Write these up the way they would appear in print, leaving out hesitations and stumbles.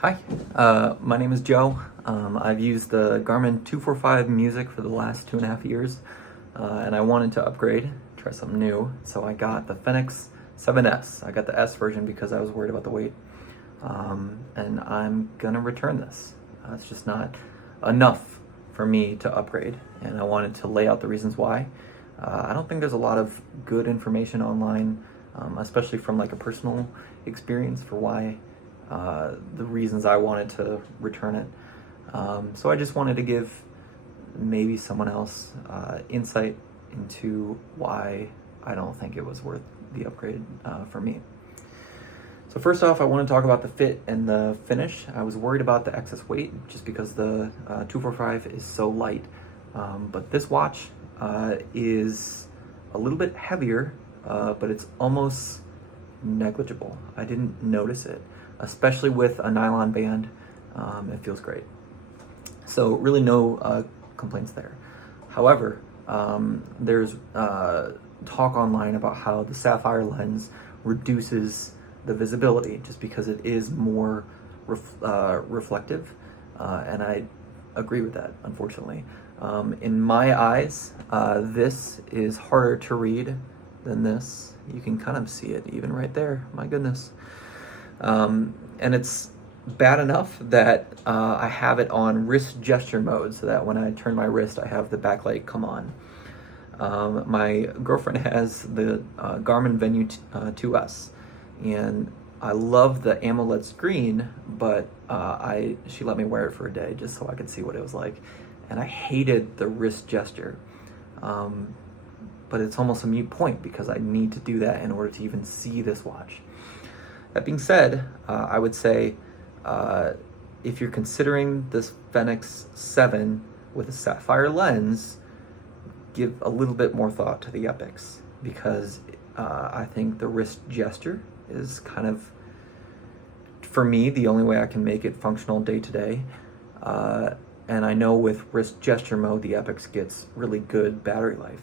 Hi, my name is Joe. I've used the Garmin 245 Music for the last 2.5 years, and I wanted to upgrade, try something new, so I got the Fenix 7S. I got the S version because I was worried about the weight, and I'm gonna return this. It's just not enough for me to upgrade, and I wanted to lay out the reasons why. I don't think there's a lot of good information online, especially from like a personal experience for why the reasons I wanted to return it. So I just wanted to give maybe someone else insight into why I don't think it was worth the upgrade for me. So first off, I want to talk about the fit and the finish. I was worried about the excess weight just because the 245 is so light. But this watch is a little bit heavier, but it's almost negligible. I didn't notice it, especially with a nylon band. It feels great. So really no complaints there. However, there's talk online about how the sapphire lens reduces the visibility just because it is more reflective, and I agree with that, unfortunately. In my eyes, this is harder to read than this. You can kind of see it even right there, my goodness. And it's bad enough that I have it on wrist gesture mode so that when I turn my wrist, I have the backlight come on. My girlfriend has the Garmin Venue 2S, and I love the AMOLED screen, but she let me wear it for a day just so I could see what it was like, and I hated the wrist gesture. But it's almost a moot point because I need to do that in order to even see this watch. That being said, I would say if you're considering this Fenix 7 with a sapphire lens, give a little bit more thought to the Epics, because I think the wrist gesture is kind of, for me, the only way I can make it functional day to day. And I know with wrist gesture mode, the Epics gets really good battery life,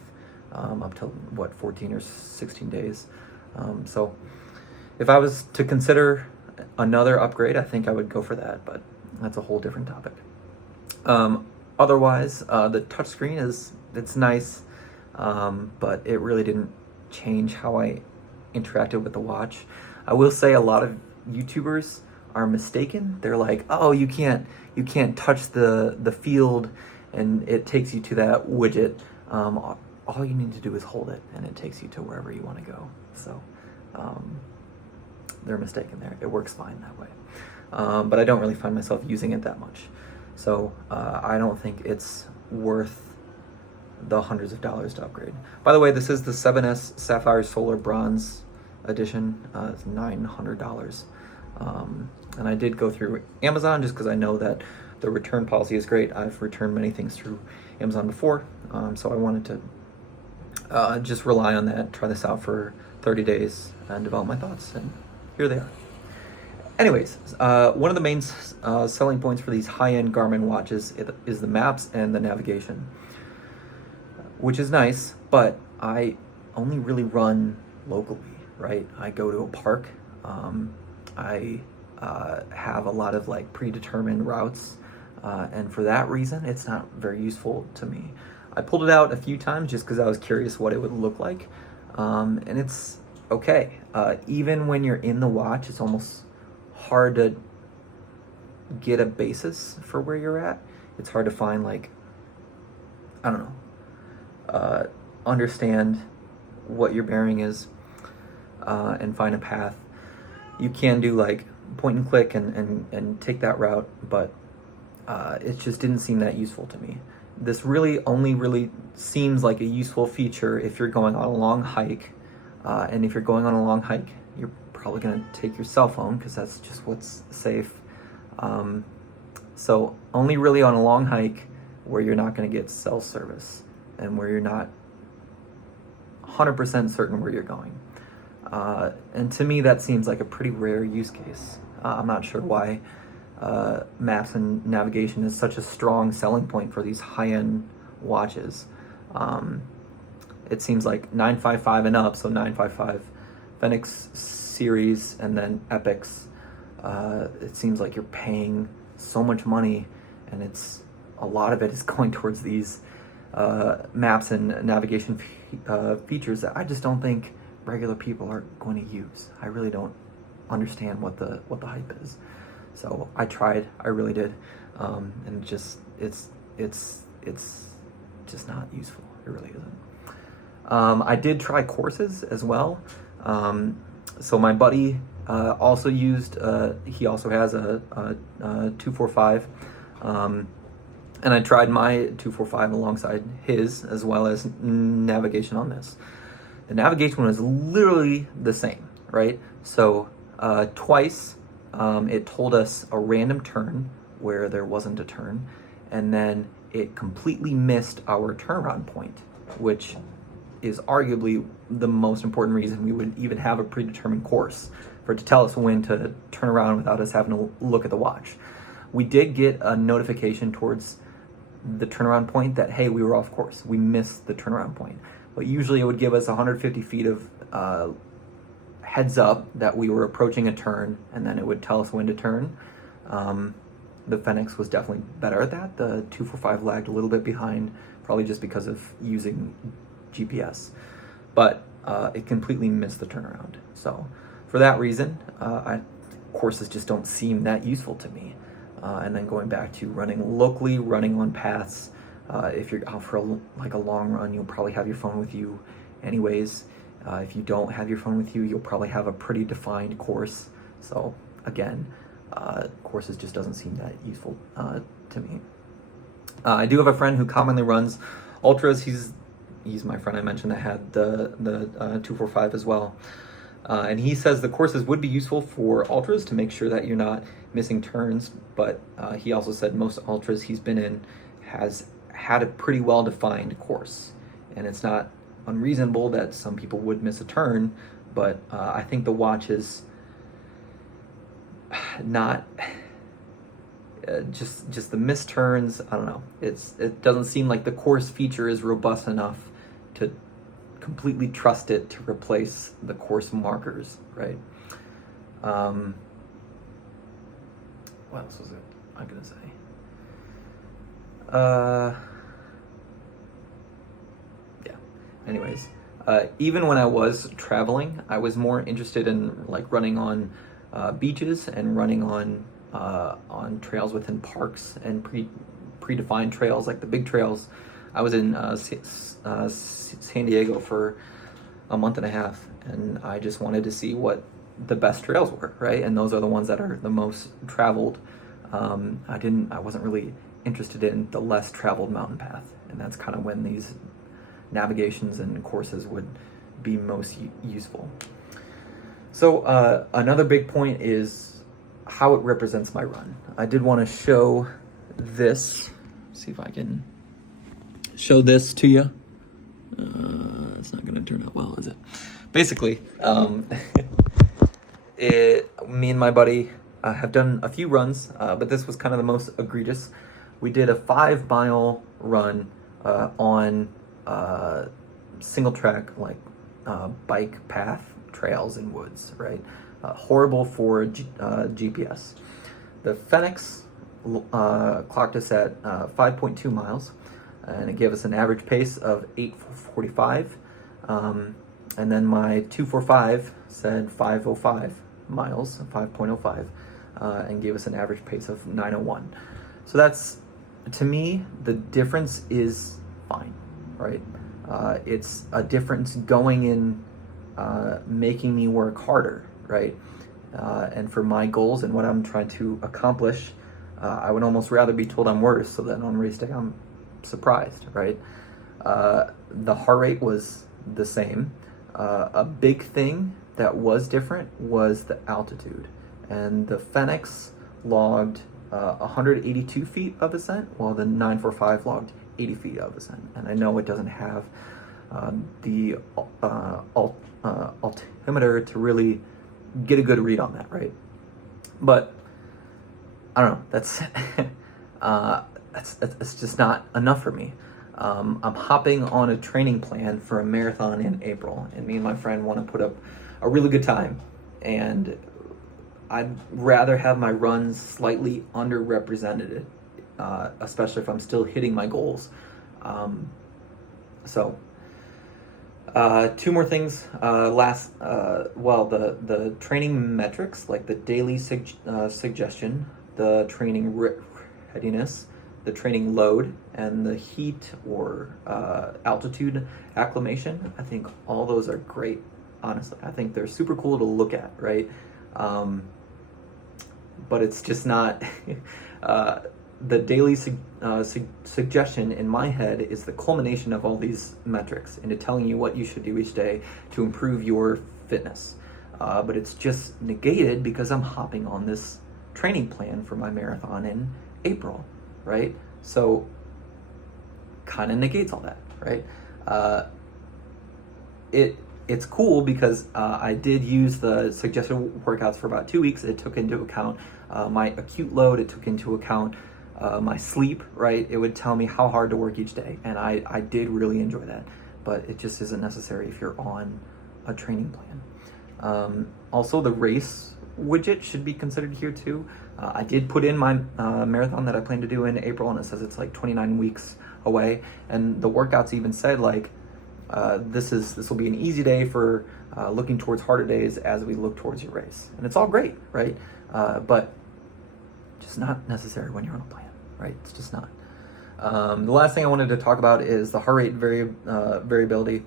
up to 14 or 16 days. So if I was to consider another upgrade, I think I would go for that, but that's a whole different topic. Otherwise, the touchscreen it's nice, but it really didn't change how I interacted with the watch. I will say a lot of YouTubers are mistaken. They're like, oh, you can't touch the field, and it takes you to that widget. All you need to do is hold it, and it takes you to wherever you want to go. So they're mistaken there. It works fine that way. But I don't really find myself using it that much. So I don't think it's worth the hundreds of dollars to upgrade. By the way, this is the 7S Sapphire Solar Bronze Edition. It's $900. And I did go through Amazon just because I know that the return policy is great. I've returned many things through Amazon before, so I wanted to just rely on that, try this out for 30 days, and develop my thoughts, and here they are. Anyways, one of the main selling points for these high-end Garmin watches is the maps and the navigation, which is nice, but I only really run locally, right? I go to a park. I have a lot of like predetermined routes, and for that reason, it's not very useful to me. I pulled it out a few times just because I was curious what it would look like, and it's okay. Even when you're in the watch, it's almost hard to get a basis for where you're at. It's hard to find, like, I don't know, understand what your bearing is, and find a path. You can do like point and click and take that route, but it just didn't seem that useful to me. This really only seems like a useful feature if you're going on a long hike, and if you're going on a long hike, you're probably going to take your cell phone because that's just what's safe. So only really on a long hike where you're not going to get cell service and where you're not 100% certain where you're going. And to me, that seems like a pretty rare use case. I'm not sure why maps and navigation is such a strong selling point for these high-end watches. It seems like 955 and up, so 955 Fenix series and then Epics, it seems like you're paying so much money, and a lot of it is going towards these maps and navigation features that I just don't think regular people are going to use. I really don't understand what the hype is. So I tried, I really did, and it's just not useful. It really isn't. I did try courses as well. So my buddy also used. He also has a 245, and I tried my 245 alongside his, as well as navigation on this. The navigation was literally the same, right? So twice it told us a random turn where there wasn't a turn, and then it completely missed our turnaround point, which is arguably the most important reason we would even have a predetermined course, for it to tell us when to turn around without us having to look at the watch. We did get a notification towards the turnaround point that, hey, we were off course. We missed the turnaround point. But usually it would give us 150 feet of heads up that we were approaching a turn, and then it would tell us when to turn. The Fenix was definitely better at that. The 245 lagged a little bit behind, probably just because of using GPS. But it completely missed the turnaround. So for that reason, courses just don't seem that useful to me. And then going back to running locally, running on paths, if you're out for a long run, you'll probably have your phone with you anyways. If you don't have your phone with you, you'll probably have a pretty defined course. So again, courses just doesn't seem that useful to me. I do have a friend who commonly runs ultras. He's my friend I mentioned that had the 245 as well. And he says the courses would be useful for ultras to make sure that you're not missing turns, but he also said most ultras he's been in has had a pretty well-defined course, and it's not unreasonable that some people would miss a turn, but I think the watch is not just the missed turns. I don't know. It doesn't seem like the course feature is robust enough to completely trust it to replace the course markers, right? What else was it I'm gonna say? Yeah. Anyways, even when I was traveling, I was more interested in like running on beaches and running on trails within parks and predefined trails, like the big trails. I was in San Diego for a month and a half, and I just wanted to see what the best trails were, right? And those are the ones that are the most traveled. I wasn't really interested in the less traveled mountain path, and that's kind of when these navigations and courses would be most useful. So another big point is how it represents my run. I did want to show this. See if I can show this to you. It's not going to turn out well, is it? Basically, me and my buddy have done a few runs, but this was kind of the most egregious. We did a 5-mile run on single track, like bike path trails in woods, right? Horrible for GPS. The Fenix clocked us at 5.2 miles, and it gave us an average pace of 8:45. And then my 245 said 5:05 miles, 5.05, and gave us an average pace of 9:01. So that's, to me, the difference is fine, right? It's a difference going in, making me work harder, right? And for my goals and what I'm trying to accomplish, I would almost rather be told I'm worse so that on race day I'm surprised, right? The heart rate was the same. A big thing that was different was the altitude, and the Fenix logged 182 feet of ascent, while the 945 logged 80 feet of ascent. And I know it doesn't have the altimeter to really get a good read on that, right? But I don't know. That's just not enough for me. I'm hopping on a training plan for a marathon in April, and me and my friend want to put up a really good time. And I'd rather have my runs slightly underrepresented, especially if I'm still hitting my goals. So two more things. The training metrics, like the daily suggestion, the training readiness, the training load, and the heat or altitude acclimation. I think all those are great. Honestly, I think they're super cool to look at, right? But it's just not. The daily suggestion in my head is the culmination of all these metrics into telling you what you should do each day to improve your fitness. But it's just negated because I'm hopping on this training plan for my marathon in April, right? So kind of negates all that, right? It's cool because I did use the suggested workouts for about 2 weeks. It took into account my acute load. It took into account my sleep, right? It would tell me how hard to work each day. And I did really enjoy that. But it just isn't necessary if you're on a training plan. Also, the race widget should be considered here too. I did put in my marathon that I plan to do in April, and it says it's like 29 weeks away. And the workouts even said like, this will be an easy day for looking towards harder days as we look towards your race. And it's all great, right? But just not necessary when you're on a plan, right? It's just not. The last thing I wanted to talk about is the heart rate variability.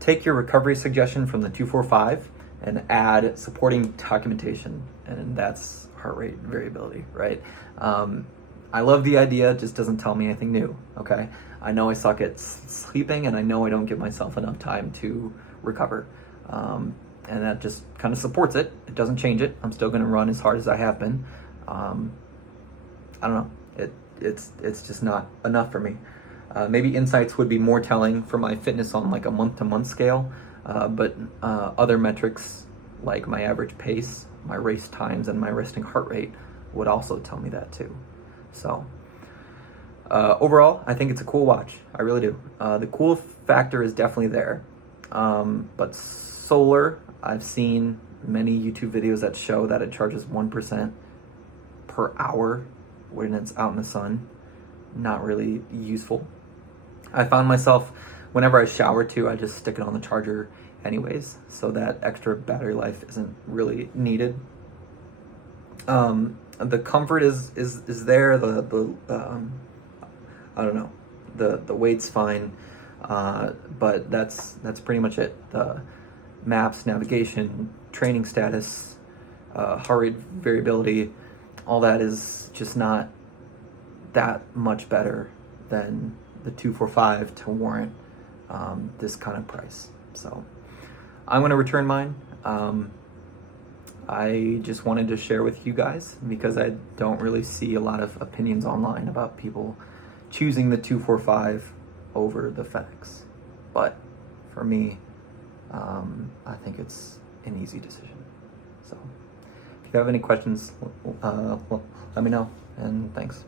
Take your recovery suggestion from the 245 and add supporting documentation, and that's heart rate variability, right? I love the idea, it just doesn't tell me anything new, okay? I know I suck at sleeping, and I know I don't give myself enough time to recover. And that just kind of supports it. It doesn't change it. I'm still gonna run as hard as I have been. I don't know, it's just not enough for me. Maybe insights would be more telling for my fitness on like a month-to-month scale, but other metrics like my average pace, my race times, and my resting heart rate would also tell me that too. So overall, I think it's a cool watch. I really do. The cool factor is definitely there. But solar, I've seen many YouTube videos that show that it charges 1% per hour when it's out in the sun. Not really useful. I found myself, whenever I shower too, I just stick it on the charger anyways, so that extra battery life isn't really needed. The comfort is there. I don't know. The weight's fine, but that's pretty much it. The maps, navigation, training status, heart rate variability, all that is just not that much better than the 245 to warrant this kind of price. So I'm going to return mine. I just wanted to share with you guys because I don't really see a lot of opinions online about people choosing the 245 over the Fenix. But for me, I think it's an easy decision. So if you have any questions, let me know, and thanks.